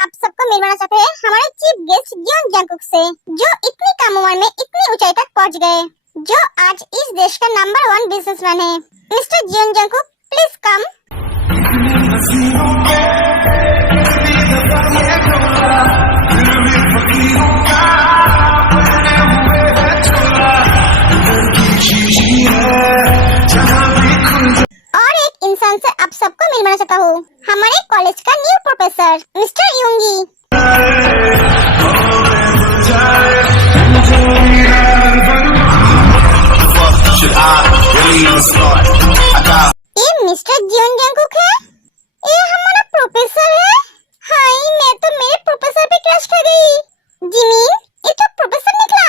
आप सबको मिलवाना चाहते हैं हमारे चीफ गेस्ट जियोन जंगकुक से, जो इतनी कम उम्र में इतनी ऊंचाई तक पहुंच गए, जो आज इस देश का नंबर 1 बिजनेसमैन है। Mister Jeon Jungkook, please come. और एक इंसान से आप सबको मिलवाना चाहता हूँ, हमारे कॉलेज का न्यू प्रोफेसर मिस्टर यूंगी। ये मिस्टर जियोन जंगकुक है, ये हमारा प्रोफेसर है। हाय, मैं तो मेरे प्रोफेसर पे क्रश कर गई। जिमिन, ये तो प्रोफेसर निकला।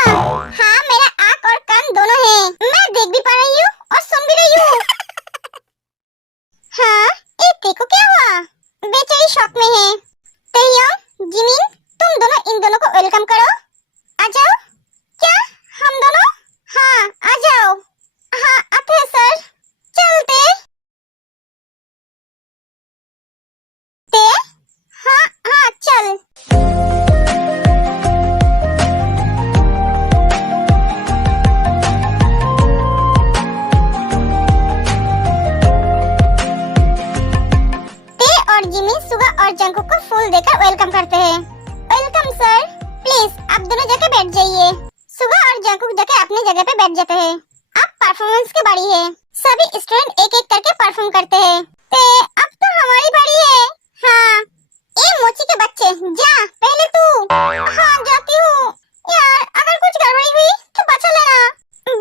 हाँ, मेरा आँख और कान दोनों है, मैं देख भी पा रही हूँ और सुन भी रही हूँ। हाँ, ये देखो क्या हुआ, बेचारी शॉक में है। तैयंग, जिमिन, तुम दोनों इन दोनों को वेलकम करो। आ जाओ। क्या हम दोनों? हाँ, आ जाओ। हाँ, आते हैं सर। चलते ते? हाँ हाँ, चल। ते और जिमी सुगा और जंगकुक को फूल देकर वेलकम करते हैं। वेलकम सर, प्लीज आप दोनों जाके बैठ जाइए। सुगा और जंगकुक जाके अपनी जगह पे बैठ जाते हैं। अब परफॉर्मेंस की बारी है, सभी स्टूडेंट एक एक करके परफॉर्म करते हैं। ते, अब तो हमारी बारी है। हाँ, ए मोची के बच्चे, जा पहले तू। हाँ, जाती हूँ। यार, अगर कुछ गड़बड़ी हुई तो बचा लेना।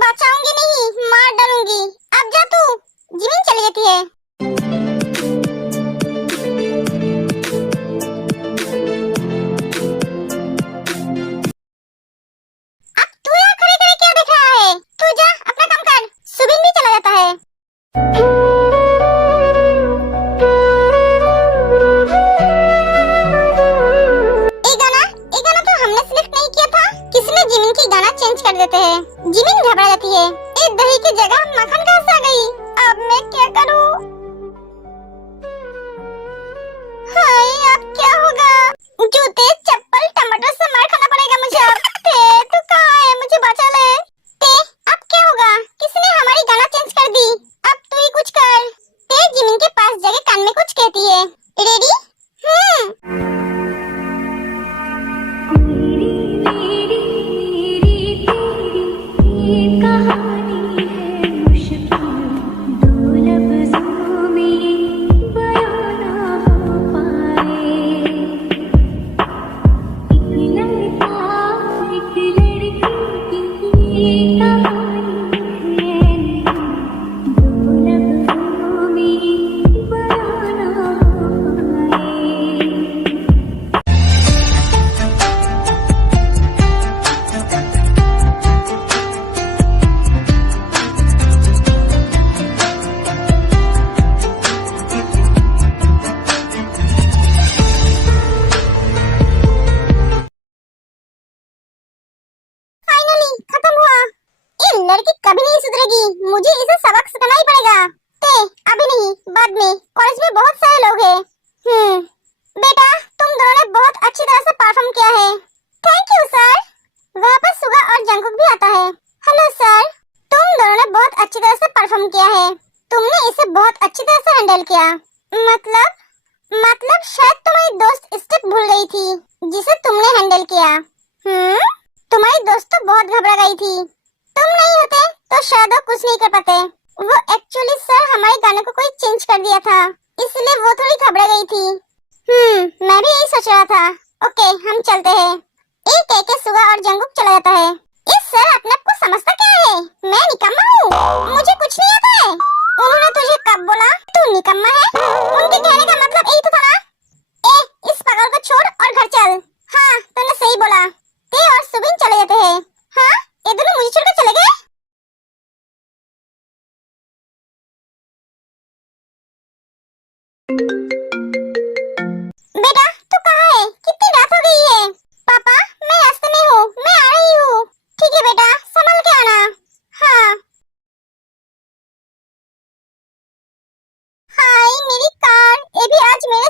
बचाऊंगी नहीं, मार डालूंगी। अब जा तू। जिमिन चली जाती है। अब तू यहाँ खड़े खड़े क्या देख रहा है? तू जा अपना काम कर। सुबिन भी चला जाता है। ये गाना तो हमने सिलेक्ट नहीं किया था। किसी ने जिमिन की गाना चेंज कर देते हैं। जिमिन घबरा जाती है। ये दही की जगह मक्खन कहाँ से आ गई? अब मैं क्या करूँ? हाय, अब क्या होगा? जूते, चप्पल, टमाटर से मार खाना पड़ेगा मुझे अब। ते, तू कहाँ है? मुझे बचा ले। ते, अब क्या होगा? किसी ने हमारी गाना चेंज कर दी। अब तू ही कुछ कर। ते जिमिन के पास जाके कान में कुछ कहती है। रेडी? लड़की कभी नहीं सुधरेगी, मुझे इसे सबक सिखाना ही पड़ेगा। ते, अभी नहीं, बाद में। कॉलेज में बहुत सारे लोग हैं। बेटा, तुम दोनों ने बहुत अच्छी तरह से परफॉर्म किया है। Thank you sir. वहाँ पर सुगा और जंगकुक भी आता है। हेलो सर, तुम दोनों ने बहुत अच्छी तरह से परफॉर्म किया है। तुमने इसे बहुत अच्छी तरह से हैंडल किया। मतलब शायद तुम्हारी दोस्त स्टेप भूल गई थी, जिसे तुमने हैंडल किया। तुम्हारी दोस्त तो बहुत घबरा गई थी। तुम नहीं होते तो शायद वो कुछ नहीं कर पाते। वो एक्चुअली सर हमारे गाने को कोई चेंज कर दिया था, इसलिए वो थोड़ी घबरा गई थी। मैं भी यही सोच रहा था। ओके, हम चलते हैं। एक कह के सुगा और जंगकुक चला जाता है। इस सर अपने आप को समझता क्या है? मैं निकम्मा हूँ, मुझे कुछ नहीं आता है। उन्होंने तुझे कब बोला तू निकम्मा है? उनके कहने का मतलब यही तो था ना। ए, इस पागल को छोड़ और घर चल। हाँ, तूने सही बोला। ते और सुबिन चले जाते हैं। हाँ, ये दोनों मुझे छोड़कर चले गए। बेटा, तू कहाँ है? कितनी रात हो गई है? पापा, मैं रास्ते में हूँ, मैं आ रही हूँ। ठीक है बेटा, संभल के आना। हाँ। हाय, मेरी कार, ये भी आज मेरे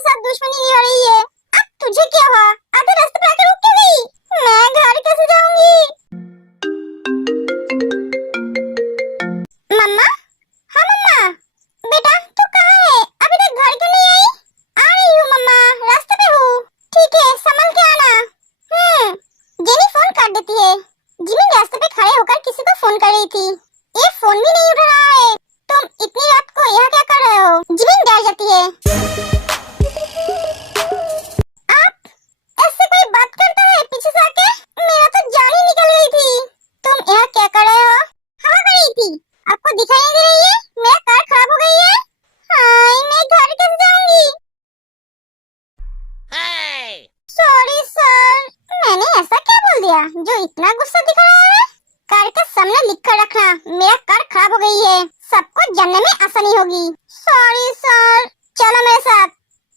इतना गुस्सा दिखा रहा है। कार का सामने लिख कर रखना, मेरा कार खराब हो गई है, सबको जानने में आसानी होगी। सॉरी सर, चलो मेरे साथ।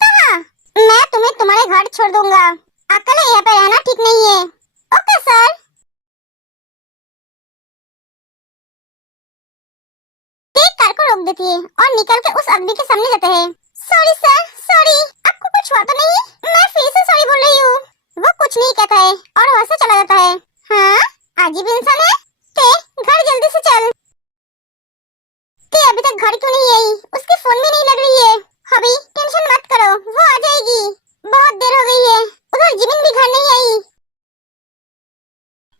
कहाँ? मैं तुम्हें तुम्हारे घर छोड़ दूंगा, अकेले यहाँ पे रहना ठीक नहीं है। Okay sir. कार को रोक देती है और निकल के उस आदमी के सामने जाते हैं। सॉरी सर, सॉरी, आपको कुछ हुआ तो नहीं? मैं फिर से सॉरी बोल रही हूँ। वो कुछ नहीं कहता है और वहाँ से चला जाता है। हाँ, अजीब इंसान है। ते घर जल्दी से चल। ते अभी तक घर क्यों नहीं आई? उसकी फोन भी नहीं लग रही है। अभी टेंशन मत करो, वो आ जाएगी। बहुत देर हो गई है। उधर जिमिन भी घर नहीं आई।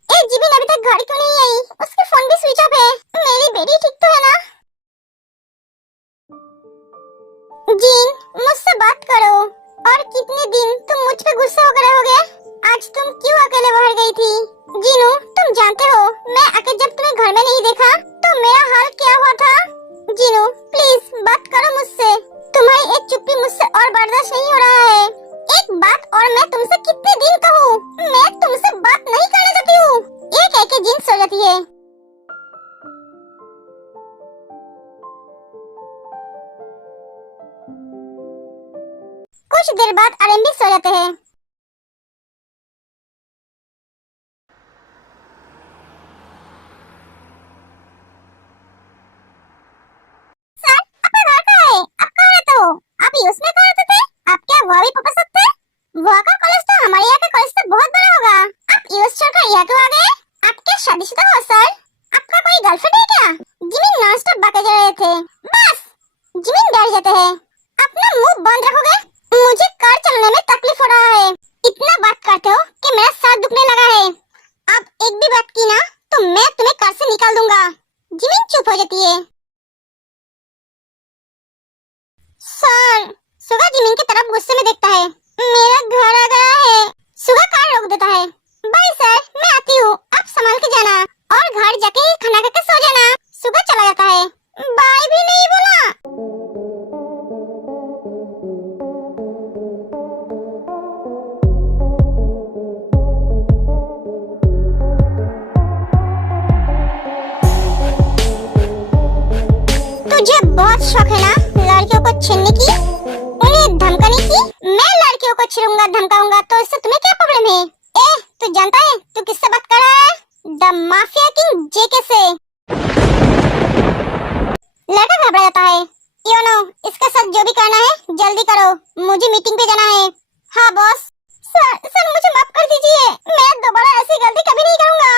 ए जिमिन अभी तक घर क्यों नहीं आई? उसकी फोन भी स्विच ऑफ है। मेरी बेटी ठीक तो है ना? जीन, मुझसे बात करो। और कितने दिन तुम मुझ पे गुस्सा होकर रहोगे? आज तुम क्यों अकेले बाहर गई थी? जीनू, तुम जानते हो मैं आके जब तुम्हें घर में नहीं देखा तो मेरा हाल क्या हुआ था? जीनू, प्लीज बात करो मुझसे। तुम्हारी एक चुप्पी मुझसे और बर्दाश्त नहीं हो रहा है। एक बात और मैं तुमसे कितने दिन कहूँ, मैं तुमसे बात नहीं करना चाहती हूँ। ये कह के जीन सो जाती है। कुछ देर बाद आरएम भी सो जाते हैं। सर, आपका घर कहाँ है? आप कहाँ रहते हो? आप यूएस में कहाँ रहते थे? आप क्या वहाँ भी पपा सकते? वहाँ का कॉलेज तो हमारे यहाँ का कॉलेज तो बहुत बड़ा होगा। आप यूएस छोड़कर यहाँ क्यों आ गए? आप क्या शादीशुदा हो सर? आपका कोई गर्लफ्रेंड है क्या? जिमिन नॉनस्टॉप बातें कर रहे थे। बस, जिमिन डर जाते हैं। अपना मुंह बंद रखोगे? मुझे कार चलाने में तकलीफ हो रहा है। इतना बात करते हो कि मेरा सर दुखने लगा है। अब एक भी बात की ना तो मैं तुम्हें कार से निकाल दूंगा। जिमिन चुप हो जाती है। सर, सुगा जिमिन की तरफ गुस्से में देखता है। मेरा घर आ गया है। सुगा कार रोक देता है। बाय सर, मैं आती हूँ, आप संभाल के जाना और घर जाके खाना खा के सो जाना। सुगा चला जाता है। बाय भी नहीं बोला। तुझे बहुत शौक है ना लड़कियों को छेड़ने की, उन्हें धमकाने की? मैं लड़कियों को छेड़ूंगा धमकाऊंगा तो इससे तुम्हें क्या प्रॉब्लम है? ए, तू जानता है तू किससे बात कर रहा है? द माफिया किंग जेके से। लड़का घबरा जाता है। यू नो, इसके साथ जो भी करना है जल्दी करो, मुझे मीटिंग पे जाना है। हाँ बॉस। सर मुझे माफ कर दीजिए, मैं दोबारा ऐसी गलती कभी नहीं करूंगा।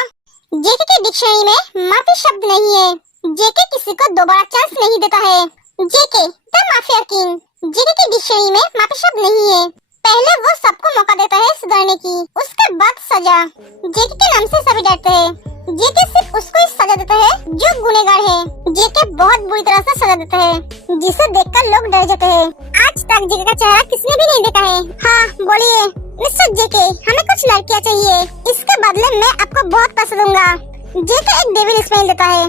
जेके की डिक्शनरी में माफी शब्द नहीं है। जेके किसी को दोबारा चांस नहीं देता है। जेके द माफिया किंग, जेके की डिक्शनरी में माफी शब्द नहीं है। पहले वो सबको मौका देता है सुधरने की, उसके बाद सजा। जेके के नाम से सभी डरते हैं। जेके सिर्फ उसको ही सजा देता है जो गुनहगार है। जेके बहुत बुरी तरह से सजा देता है जिसे देखकर लोग डर जाते हैं। आज तक जेके का चेहरा किसने भी नहीं देखा है। हाँ बोलिए मिस्टर जेके, हमें कुछ लड़कियाँ चाहिए, इसके बदले मैं आपको बहुत पैसा दूंगा। जेके एक डेविल स्माइल देता है।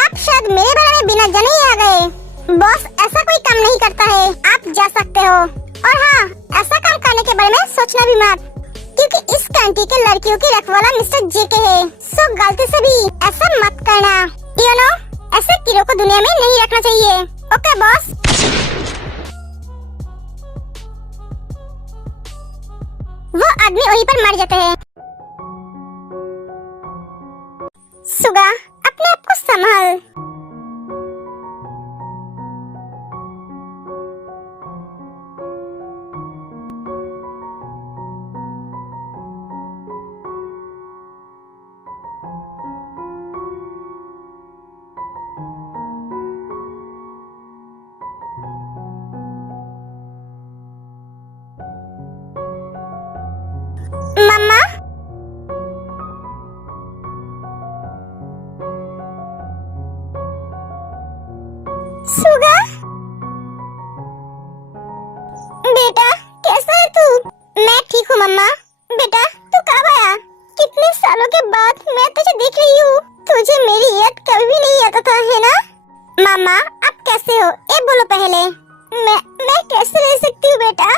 आप शायद मेरे बारे में बिना जाने ही आ गए। बॉस ऐसा कोई काम नहीं करता है, आप जा सकते हो। और हाँ, ऐसा काम करने के बारे में सोचना भी मत, क्योंकि इस कंट्री के लड़कियों की रखवाला मिस्टर जेके है। सो गलती से भी ऐसा मत करना। यू नो, ऐसे कीड़ों को दुनिया में नहीं रखना चाहिए। Okay boss. वो आदमी वहीं पर मर जाते हैं। सुगा, अपने आप को संभाल। मम्मा, सुगा, बेटा कैसा है तू? मैं ठीक हूँ मम्मा। बेटा तू कब आया? कितने सालों के बाद मैं तुझे देख रही हूँ। तुझे मेरी याद कभी भी नहीं आता था, है ना? मम्मा आप कैसे हो ये बोलो पहले। मैं कैसे रह सकती हूँ बेटा?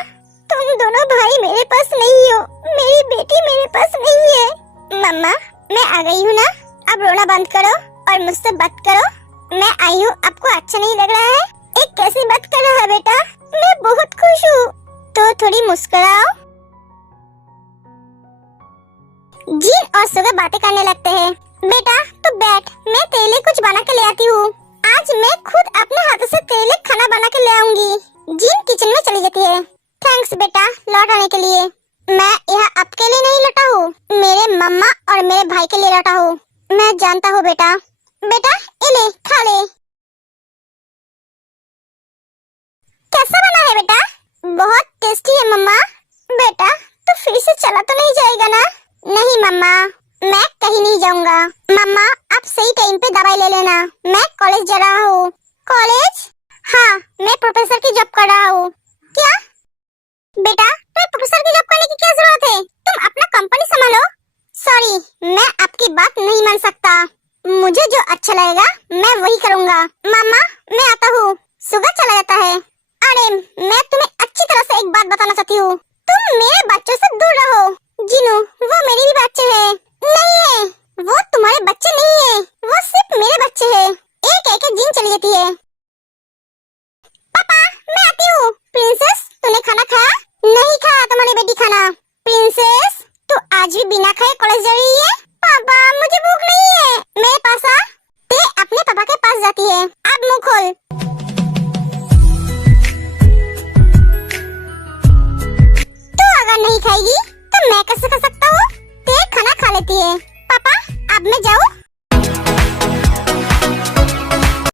तुम दोनों भाई मेरे पास नहीं हो, मेरी बेटी मेरे पास नहीं है। मम्मा मैं आ गई हूँ ना, अब रोना बंद करो और मुझसे बात करो। मैं आई हूँ, आपको अच्छा नहीं लग रहा है? एक कैसी बात कर रहा है बेटा, मैं बहुत खुश हूँ, तो थोड़ी मुस्कुराओ। जीन और सुगा बातें करने लगते हैं। बेटा तू बैठ, मैं तेरे लिए कुछ बना के ले आती हूँ। आज मैं खुद अपने हाथों से तेरे लिए खाना बना के ले आऊंगी। जीन किचन में चली जाती है। थैंक्स बेटा लौट आने के लिए। मैं यहाँ आपके लिए नहीं लौटा हूँ, मेरे मम्मा और मेरे भाई के लिए लौटा हूँ। मैं जानता हूँ बेटा। बेटा ये ले खा ले। कैसा बना है बेटा? बहुत टेस्टी है मम्मा। बेटा तू फिर से चला तो नहीं जाएगा ना? नहीं मम्मा, मैं कहीं नहीं जाऊंगा। मम्मा आप सही टाइम पे दवाई ले लेना, मैं कॉलेज जा रहा हूँ। कॉलेज? हाँ, मैं प्रोफेसर की जॉब कर रहा हूँ। क्या बेटा, तुम्हें प्रोफेसर की जॉब करने की क्या जरूरत है? तुम अपना कंपनी संभालो। सॉरी, मैं आपकी बात नहीं मान सकता। मुझे जो अच्छा लगेगा मैं वही करूँगा। मम्मा मैं आता हूँ। सुगा चला जाता है। अरे मैं तुम्हें अच्छी तरह से एक बात बताना चाहती हूँ, तुम मेरे बच्चों से दूर रहो। जिनू वो मेरे भी बच्चे हैं। नहीं है, वो तुम्हारे बच्चे नहीं है, वो सिर्फ मेरे बच्चे हैं। एक एक जिन चली जाती है। पापा मैं आती हूँ। प्रिंसेस तूने खाना खाया? नहीं खाया तुम्हारी बेटी खाना। प्रिंसेस तू आज भी बिना खाए कॉलेज जा रही है? पापा मुझे भूख नहीं है, मेरे पास आ। ते अपने पापा के पास जाती है। अब मुंह खोल। नहीं खाएगी तो मैं कैसे खा सकता हूँ? ते खाना खा लेती है। पापा अब मैं जाऊँ?